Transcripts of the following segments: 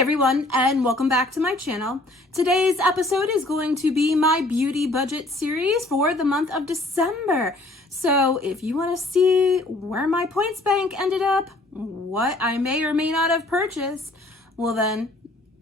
everyone, and welcome back to my channel. Today's episode is going to be my beauty budget series for the month of December. So if you want to see where my points bank ended up, what I may or may not have purchased, well then,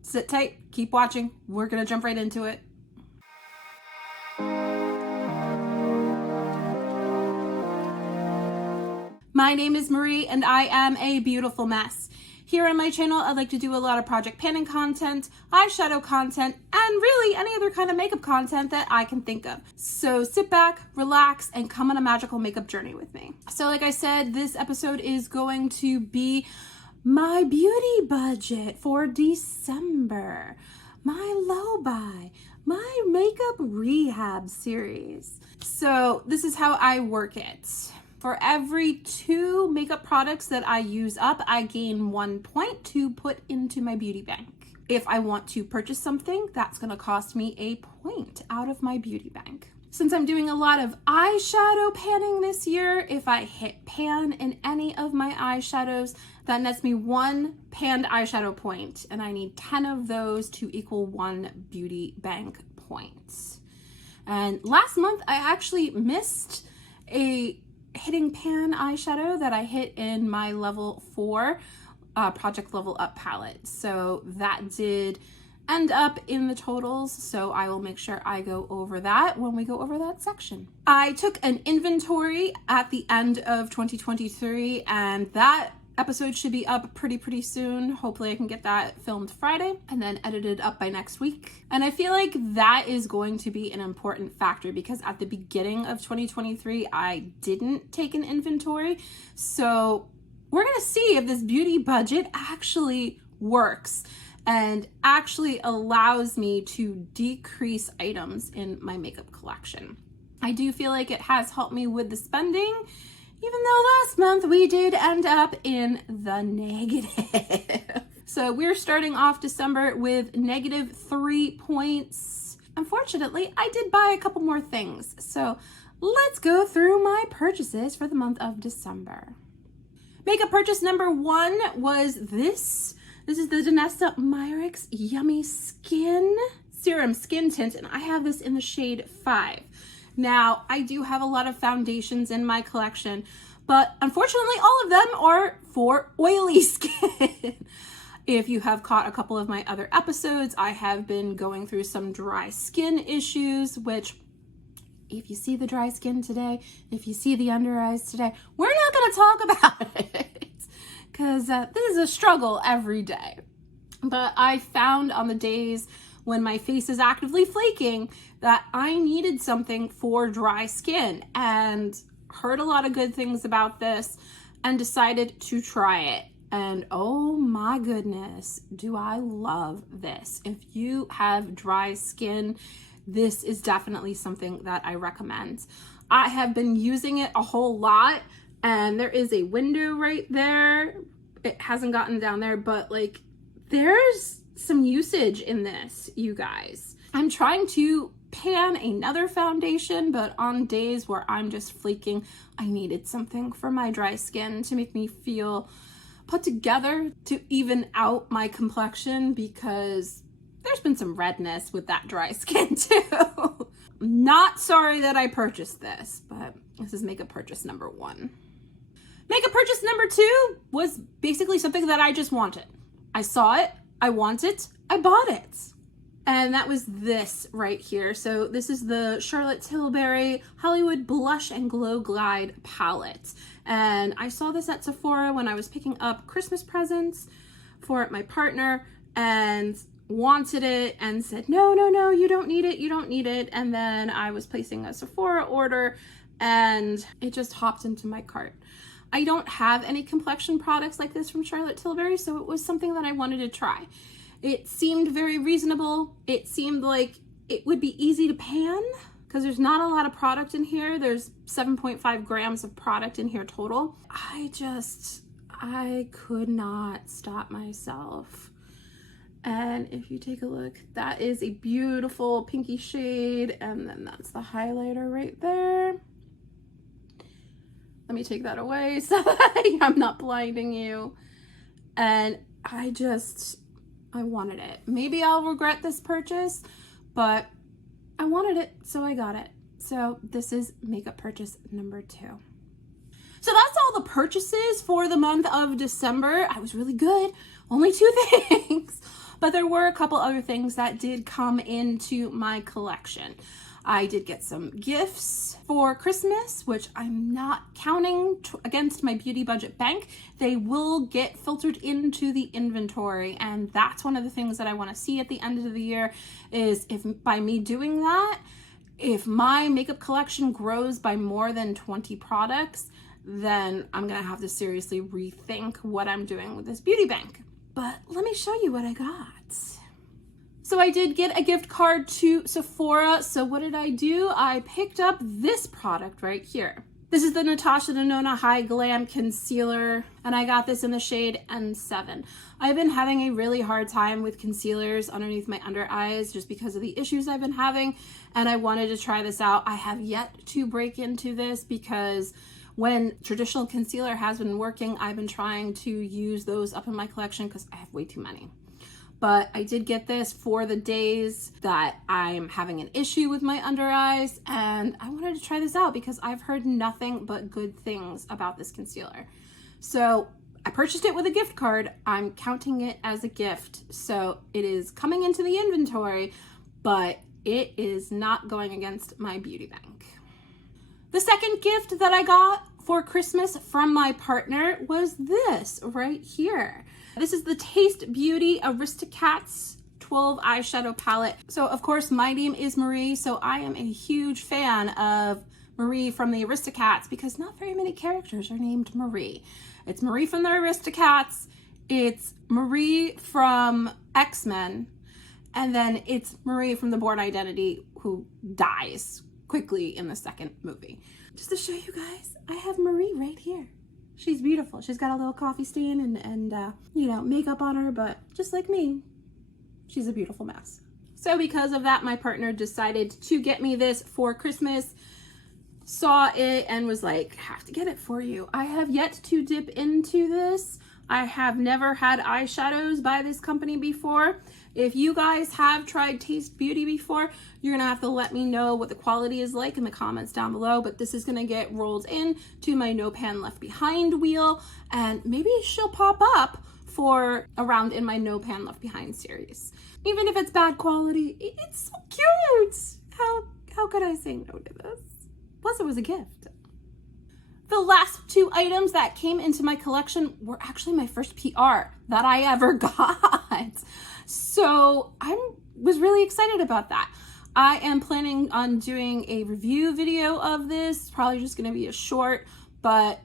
sit tight, keep watching. We're gonna jump right into it. My name is Marie and I am a beautiful mess. Here on my channel, I like to do a lot of project panning content, eyeshadow content, and really any other kind of makeup content that I can think of. So sit back, relax, and come on a magical makeup journey with me. So like I said, this episode is going to be my beauty budget for December, my Lowbuy, my makeup rehab series. So this is how I work it. For every 2 makeup products that I use up, I gain 1 point to put into my beauty bank. If I want to purchase something, that's gonna cost me a point out of my beauty bank. Since I'm doing a lot of eyeshadow panning this year, if I hit pan in any of my eyeshadows, that nets me 1 panned eyeshadow point, and I need 10 of those to equal 1 beauty bank point. And last month, I actually missed a hitting pan eyeshadow that I hit in my level 4 project level up palette. So that did end up in the totals, so I will make sure I go over that when we go over that section. I took an inventory at the end of 2023, and that episode should be up pretty soon. Hopefully I can get that filmed Friday and then edited up by next week. And I feel like that is going to be an important factor because at the beginning of 2023, I didn't take an inventory. So we're gonna see if this beauty budget actually works and actually allows me to decrease items in my makeup collection. I do feel like it has helped me with the spending, even though last month we did end up in the negative. So we're starting off December with -3 points. Unfortunately, I did buy a couple more things. So let's go through my purchases for the month of December. Makeup purchase number 1 was this. This is the Danessa Myricks Yummy Skin Serum Skin Tint, and I have this in the shade 5. Now, I do have a lot of foundations in my collection, but unfortunately all of them are for oily skin. If you have caught a couple of my other episodes, I have been going through some dry skin issues, which if you see the dry skin today, if you see the under eyes today, we're not going to talk about it because this is a struggle every day. But I found on the days when my face is actively flaking that I needed something for dry skin, and heard a lot of good things about this and decided to try it. And oh my goodness, do I love this. If you have dry skin, this is definitely something that I recommend. I have been using it a whole lot, and there is a window right there. It hasn't gotten down there, but like there's some usage in this, you guys. I'm trying to pan another foundation, but on days where I'm just flaking, I needed something for my dry skin to make me feel put together, to even out my complexion, because there's been some redness with that dry skin too. Not sorry that I purchased this, but this is makeup purchase number 1. Makeup purchase number 2 was basically something that I just wanted. I saw it, I want it, I bought it. And that was this right here. So this is the Charlotte Tilbury Hollywood Blush and Glow Glide palette. And I saw this at Sephora when I was picking up Christmas presents for my partner and wanted it and said, no, you don't need it, you don't need it. And then I was placing a Sephora order and it just hopped into my cart. I don't have any complexion products like this from Charlotte Tilbury, so it was something that I wanted to try. It seemed very reasonable. It seemed like it would be easy to pan because there's not a lot of product in here. There's 7.5 grams of product in here total. I could not stop myself. And if you take a look, that is a beautiful pinky shade, and then that's the highlighter right there. Let me take that away so that I'm not blinding you. And I just I wanted it. Maybe I'll regret this purchase, but I wanted it, so I got it. So this is makeup purchase number 2. So that's all the purchases for the month of December. I was really good. Only 2 things. But there were a couple other things that did come into my collection. I did get some gifts for Christmas, which I'm not counting against my beauty budget bank. They will get filtered into the inventory, and that's one of the things that I want to see at the end of the year, is if by me doing that, if my makeup collection grows by more than 20 products, then I'm gonna have to seriously rethink what I'm doing with this beauty bank. But let me show you what I got. So I did get a gift card to Sephora. So what did I do? I picked up this product right here. This is the Natasha Denona High Glam Concealer, and I got this in the shade N7. I've been having a really hard time with concealers underneath my under eyes just because of the issues I've been having, and I wanted to try this out. I have yet to break into this because when traditional concealer has been working, I've been trying to use those up in my collection because I have way too many. But I did get this for the days that I'm having an issue with my under eyes, and I wanted to try this out because I've heard nothing but good things about this concealer. So I purchased it with a gift card. I'm counting it as a gift. So it is coming into the inventory, but it is not going against my beauty bank. The second gift that I got for Christmas from my partner was this right here. This is the Taste Beauty Aristocats 12 eyeshadow palette. So of course my name is Marie, so I am a huge fan of Marie from the Aristocats because not very many characters are named Marie. It's Marie from the Aristocats, it's Marie from X-Men, and then it's Marie from the Bourne Identity who dies quickly in the second movie. Just to show you guys, I have Marie right here. She's beautiful. She's got a little coffee stain and you know, makeup on her, but just like me, she's a beautiful mess. So because of that, my partner decided to get me this for Christmas, saw it and was like, have to get it for you. I have yet to dip into this. I have never had eyeshadows by this company before. If you guys have tried Taste Beauty before, you're gonna have to let me know what the quality is like in the comments down below, but this is gonna get rolled in to my No Pan Left Behind wheel, and maybe she'll pop up for around in my No Pan Left Behind series. Even if it's bad quality, it's so cute. How could I say no to this? Plus it was a gift. The last 2 items that came into my collection were actually my first PR that I ever got. So I was really excited about that. I am planning on doing a review video of this. Probably just gonna be a short, but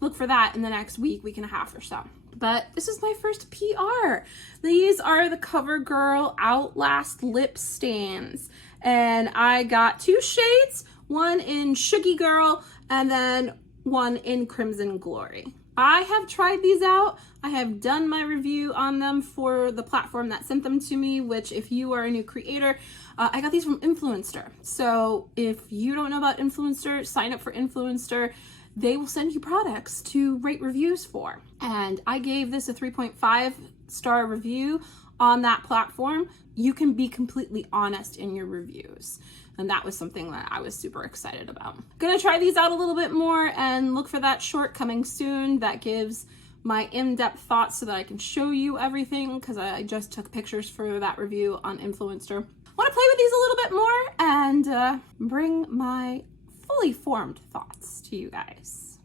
look for that in the next week and a half or so. But this is my first PR. These are the CoverGirl Outlast Lip Stands. And I got 2 shades, one in Shuggy Girl and then one in Crimson Glory. I have tried these out. I have done my review on them for the platform that sent them to me, which if you are a new creator, I got these from Influencer. So if you don't know about Influencer, sign up for Influencer. They will send you products to rate reviews for. And I gave this a 3.5-star review on that platform. You can be completely honest in your reviews. And that was something that I was super excited about. Gonna try these out a little bit more and look for that short coming soon that gives my in-depth thoughts so that I can show you everything, because I just took pictures for that review on Influencer. Want to play with these a little bit more and bring my fully formed thoughts to you guys.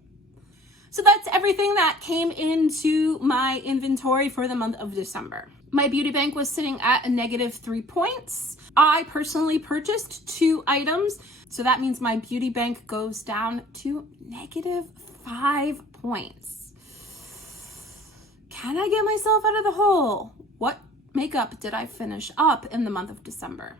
So that's everything that came into my inventory for the month of December. My beauty bank was sitting at a -3 points. I personally purchased 2 items, so that means my beauty bank goes down to -5 points. Can I get myself out of the hole? What makeup did I finish up in the month of December?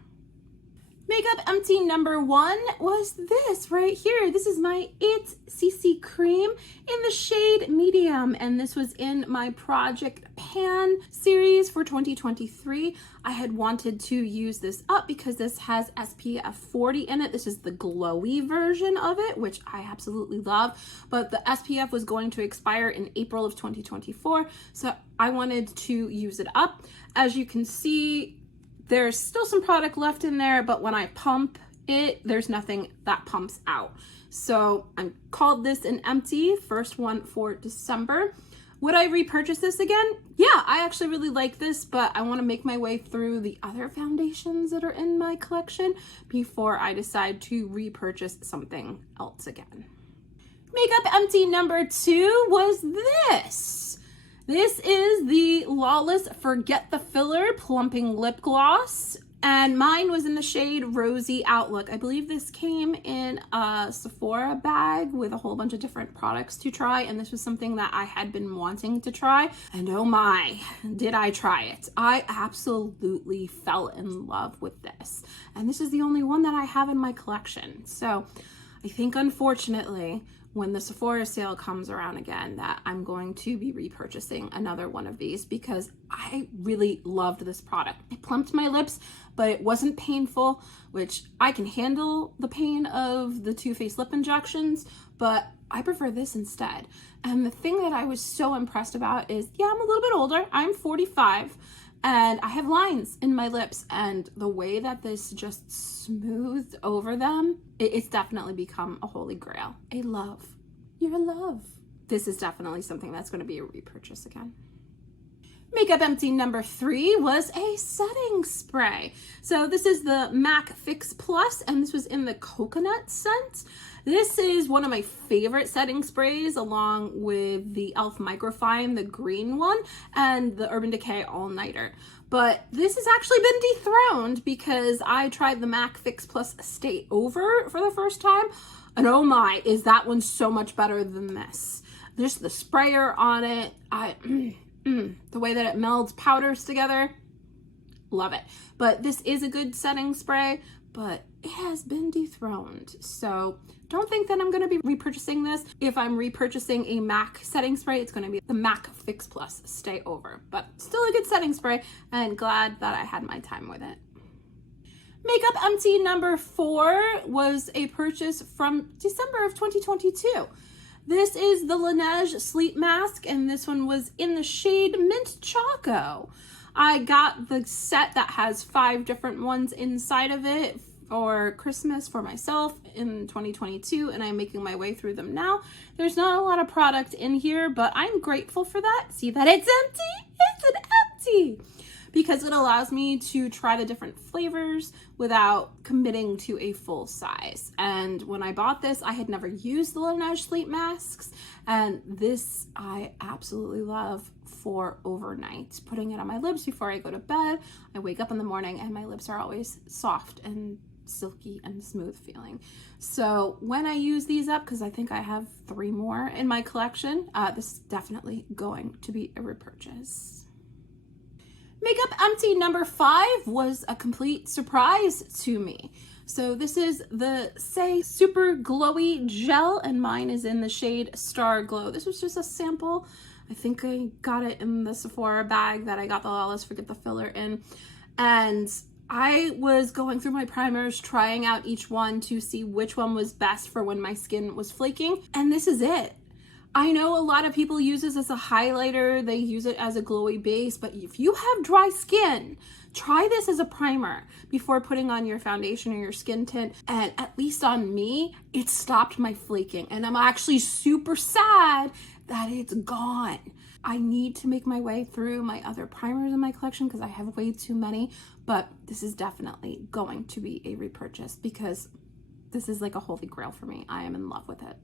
Makeup empty number 1 was this right here. This is my It CC Cream in the shade medium, and this was in my Project Pan series for 2023. I had wanted to use this up because this has SPF 40 in it. This is the glowy version of it, which I absolutely love, but the SPF was going to expire in April of 2024, so I wanted to use it up. As you can see, there's still some product left in there, but when I pump it, there's nothing that pumps out. So I called this an empty, first one for December. Would I repurchase this again? Yeah, I actually really like this, but I want to make my way through the other foundations that are in my collection before I decide to repurchase something else again. Makeup empty number 2 was this. This is the Lawless Forget the Filler Plumping Lip Gloss, and mine was in the shade Rosy Outlook. I believe this came in a Sephora bag with a whole bunch of different products to try, and this was something that I had been wanting to try, and oh my, did I try it. I absolutely fell in love with this, and this is the only one that I have in my collection. So I think, unfortunately, when the Sephora sale comes around again, that I'm going to be repurchasing another one of these because I really loved this product. It plumped my lips, but it wasn't painful, which I can handle the pain of the Too Faced lip injections, but I prefer this instead. And the thing that I was so impressed about is, yeah, I'm a little bit older. I'm 45. And I have lines in my lips, and the way that this just smoothed over them, it's definitely become a holy grail. A love. You're a love. This is definitely something that's going to be a repurchase again. Makeup empty number 3 was a setting spray. So this is the MAC Fix Plus, and this was in the coconut scent. This is one of my favorite setting sprays, along with the e.l.f. Microfine, the green one, and the Urban Decay All Nighter. But this has actually been dethroned because I tried the MAC Fix Plus Stay Over for the first time, and oh my, is that one so much better than this. There's the sprayer on it. The way that it melds powders together, love it. But this is a good setting spray, but it has been dethroned. So don't think that I'm going to be repurchasing this. If I'm repurchasing a MAC setting spray, it's going to be the MAC Fix Plus Stay Over. But still a good setting spray, and glad that I had my time with it. Makeup empty number 4 was a purchase from December of 2022. This is the Lan Sleep Mask, and this one was in the shade Mint Choco. I got the set that has 5 different ones inside of it for Christmas for myself in 2022, and I'm making my way through them now. There's not a lot of product in here, but I'm grateful for that. See that it's empty? It's an empty! Because it allows me to try the different flavors without committing to a full size. And when I bought this, I had never used the Lan Sleep Masks, and this I absolutely love for overnight. Putting it on my lips before I go to bed. I wake up in the morning and my lips are always soft and silky and smooth feeling. So when I use these up, because I think I have 3 more in my collection, this is definitely going to be a repurchase. Makeup empty number 5 was a complete surprise to me. So this is the Super Glowy Gel, and mine is in the shade Star Glow. This was just a sample. I think I got it in the Sephora bag that I got the Lawless Forget the Filler in. And I was going through my primers, trying out each one to see which one was best for when my skin was flaking. And this is it. I know a lot of people use this as a highlighter, they use it as a glowy base, but if you have dry skin, try this as a primer before putting on your foundation or your skin tint. And at least on me, it stopped my flaking. And I'm actually super sad that it's gone. I need to make my way through my other primers in my collection because I have way too many, but this is definitely going to be a repurchase because this is like a holy grail for me. I am in love with it.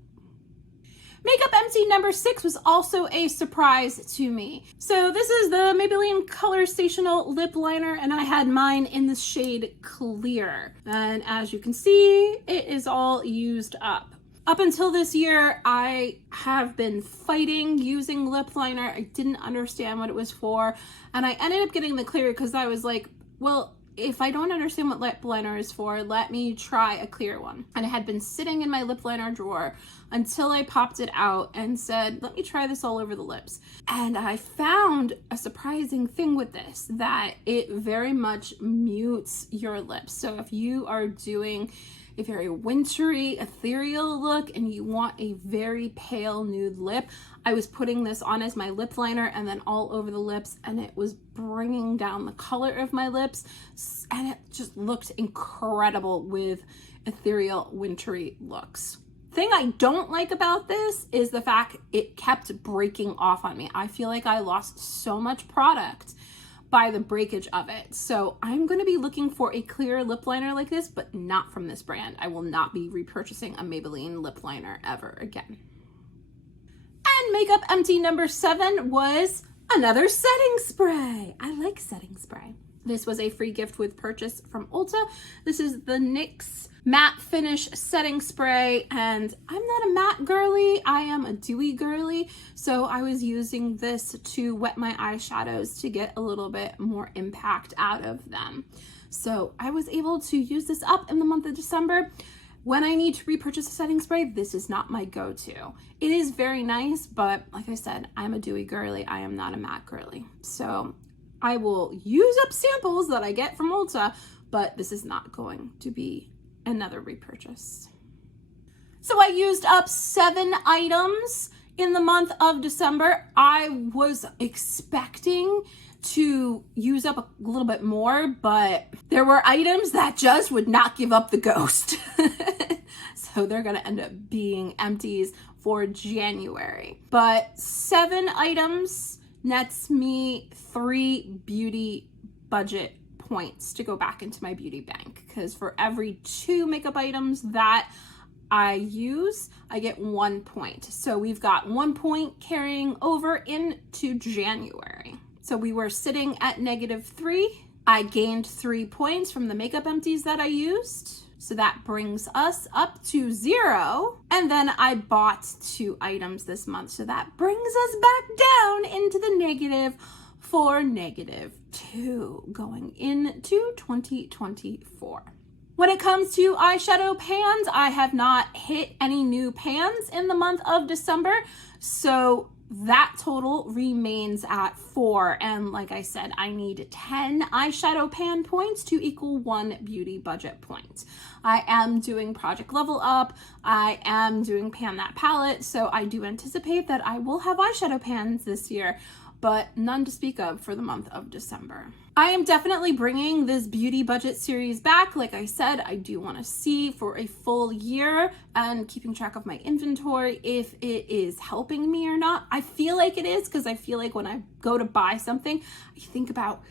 Makeup empty number 6 was also a surprise to me. So this is the Maybelline ColorStational lip liner, and I had mine in the shade Clear. And as you can see, it is all used up. Up until this year, I have been fighting using lip liner. I didn't understand what it was for, and I ended up getting the Clear because I was like, well, if I don't understand what lip liner is for, let me try a clear one. And it had been sitting in my lip liner drawer until I popped it out and said, let me try this all over the lips. And I found a surprising thing with this, that it very much mutes your lips. So if you are doing a very wintry, ethereal look and you want a very pale nude lip, I was putting this on as my lip liner and then all over the lips, and it was bringing down the color of my lips, and it just looked incredible with ethereal, wintry looks. Thing I don't like about this is the fact it kept breaking off on me. I feel like I lost so much product by the breakage of it. So I'm going to be looking for a clear lip liner like this, but not from this brand. I will not be repurchasing a Maybelline lip liner ever again. And makeup empty number 7 was another setting spray. I like setting spray. This was a free gift with purchase from Ulta. This is the NYX Matte Finish Setting Spray, and I'm not a matte girly, I am a dewy girly, so I was using this to wet my eyeshadows to get a little bit more impact out of them. So I was able to use this up in the month of December. When I need to repurchase a setting spray, this is not my go-to. It is very nice, but like I said, I'm a dewy girly, I am not a matte girly. So I will use up samples that I get from Ulta, but this is not going to be another repurchase. So I used up 7 items in the month of December. I was expecting to use up a little bit more, but there were items that just would not give up the ghost. So they're gonna end up being empties for January. But 7 items nets me 3 beauty budget points to go back into my beauty bank, because for every 2 makeup items that I use, I get 1 point. So we've got 1 point carrying over into January. So we were sitting at -3. I gained 3 points from the makeup empties that I used. So that brings us up to 0. And then I bought 2 items this month. So that brings us back down into the negative for -2 going into 2024. When it comes to eyeshadow pans, I have not hit any new pans in the month of December, so that total remains at 4. And like I said, I need 10 eyeshadow pan points to equal 1 beauty budget point. I am doing Project Level Up. I am doing Pan That Palette, so I do anticipate that I will have eyeshadow pans this year, but none to speak of for the month of December. I am definitely bringing this beauty budget series back. Like I said, I do want to see for a full year and keeping track of my inventory if it is helping me or not. I feel like it is, because I feel like when I go to buy something, I think about,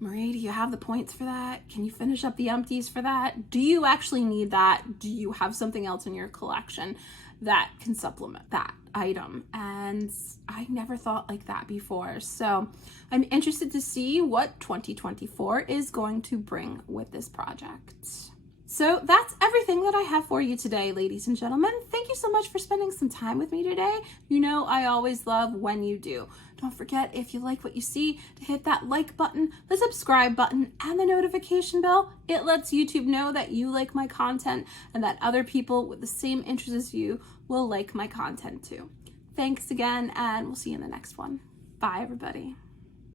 Marie, do you have the points for that? Can you finish up the empties for that? Do you actually need that? Do you have something else in your collection that can supplement that item? And I never thought like that before. So I'm interested to see what 2024 is going to bring with this project. So that's everything that I have for you today, ladies and gentlemen. Thank you so much for spending some time with me today. You know, I always love when you do. Don't forget, if you like what you see, to hit that like button, the subscribe button, and the notification bell. It lets YouTube know that you like my content and that other people with the same interests as you will like my content too. Thanks again, and we'll see you in the next one. Bye, everybody.